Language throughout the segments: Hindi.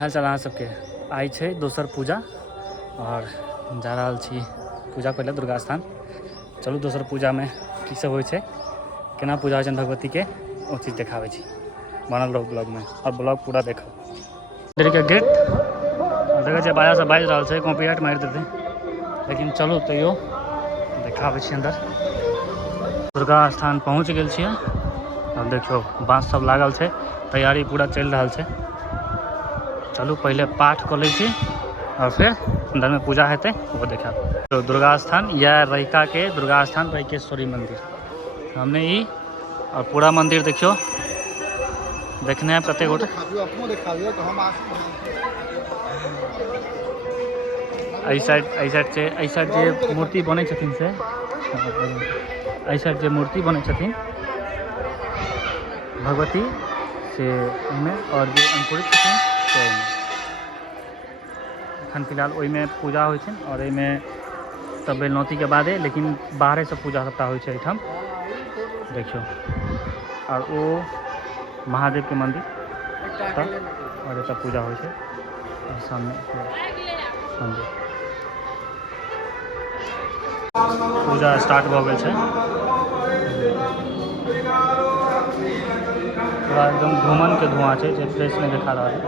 हाल चाल अहाँ सबके आइ छै दोसर पूजा और जा रहल छी पूजा करै दुर्गा स्थान। चलू दोसर पूजा में की सब होइ छै, केना पूजा होइ छै भगवती के ओ चीज देखाबै छी। बनल रहो ब्लॉग में और ब्लॉग पूरा देखो। मंदिर के गेट देखै छियै बाजा सब बाजि रहल छै, कॉपीराइट मारि देतै, लेकिन चलू तैयो देखाबै छी अंदर। दुर्गा स्थान पहुँच गेल छियै। अब देखियो बाँस सब लागल छै, तैयारी पूरा चलि रहल छै। चलू पहले पाठ कऽ लै छी और फिर अंदर में पूजा हेतै वो देखाब। तो दुर्गा स्थान या रहिका के दुर्गा स्थान रहिकेश्वरी मंदिर हमने ही और पूरा मंदिर देखियो देखने हैं कते गोटे एहि साइड जे मूर्ति बनै छथिन से एहि साइड जे मूर्ति बनै छथिन भगवती से में और जे अंकुरित छथिन से एखन फिलहाल ओहिमे पूजा होइ छै और एहिमे तब बेलनौती के बादे, लेकिन बाहरे से पूजा सबटा होइ छै एहिठाम देखियो। और वो महादेव के मंदिर और एतऽ पूजा होइ छै और सामने मंदिर। पूजा स्टार्ट भऽ गेल छै, पूरा एकदम धूमन के धुआं छै जे फ्रेश में देखा रहल है।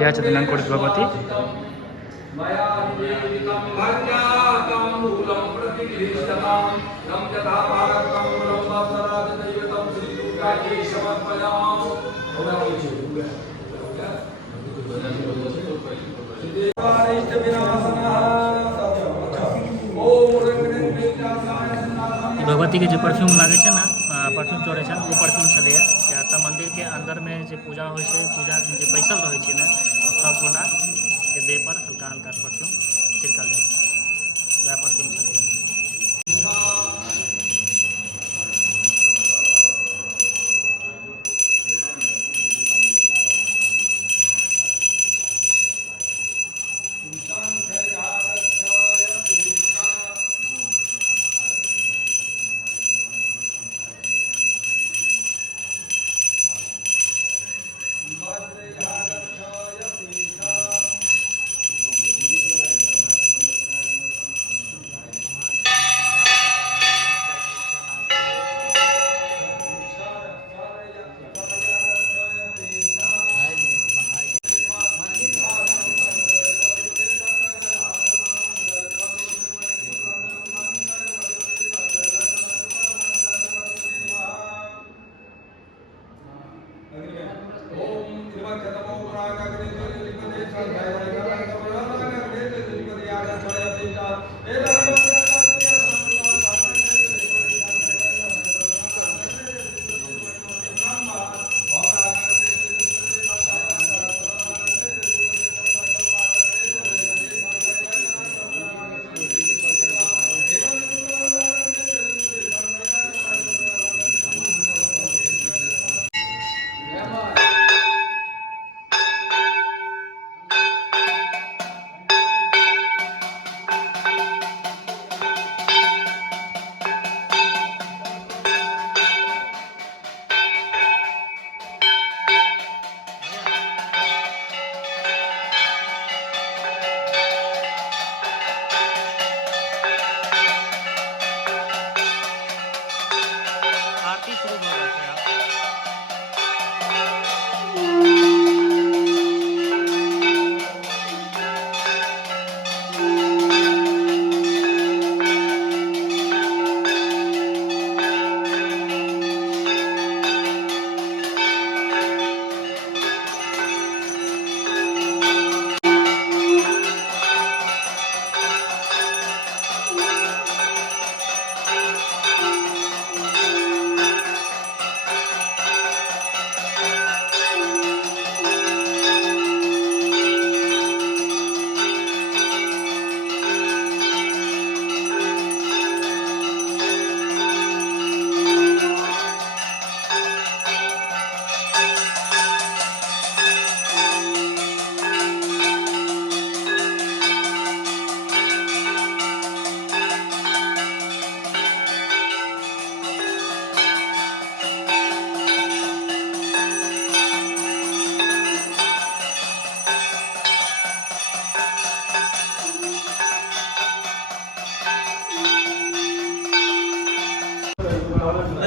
यह छथिन अंकुरित भगवती। भगवती के जो परफ्यूम लागे छै ना, परफ्यूम चढ़े छै वो परफ्यूम चले एतऽ मंदिर के अंदर में जो पूजा होइ छै, पूजा में जो बैसल रहे छै ना सब गोटा के देह पर हल्का हल्का परफ्यूम छिड़कल जाए छै, वह परफ्यूम चले।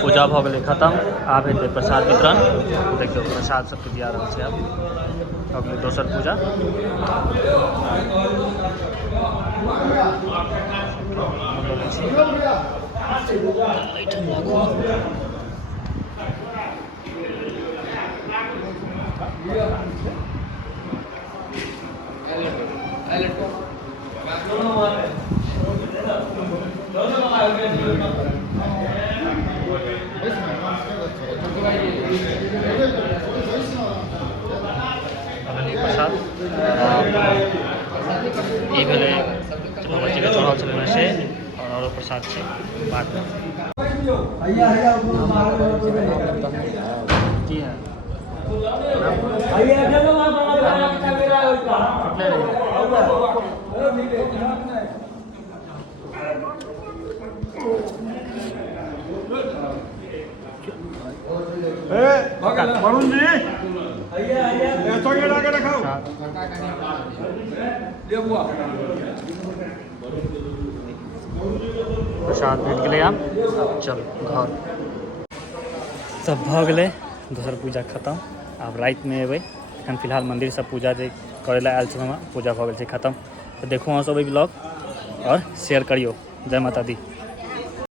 पूजा भऽ गेलै खत्म। आब हेतै प्रसाद वितरण। देखियौ प्रसाद सबके दिया रहल छै आब। भऽ गेलै दोसर पूजा। प्रसाद ये भेलै भगवतीके चढ़ल छलै से और प्रसाद छै बाद में की है वरुण जी रखो प्रसाद भेट गेलै आब चल घर सब भऽ गेलै दोसर पूजा खत्म। आब रातिमे एबै। एखन फिलहाल मंदिर सब पूजा जे करै लए आयल छलहुँ पूजा भऽ गेल छै खत्म। तऽ देखू अहाँ सब ब्लॉग और शेयर करियो। जय माता दी।